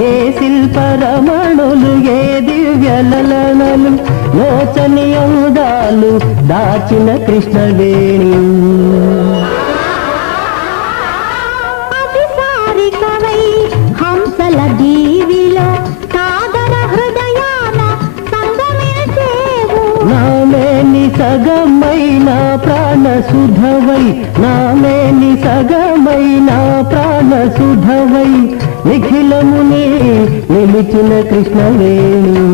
ఏ శిల్పరమణులు ఏ దివ్యలలనలు లోచని అందాలు దాచిన కృష్ణవేణి అభిసారికవై హంసల దీవిలో సాగర హృదయాన సంగమించేవు నామేని సగమైన ప్రాణసుధవై నామేని సగమైన ప్రాణసుధవై నిఖిలముని నిలిచిన కృష్ణవేణి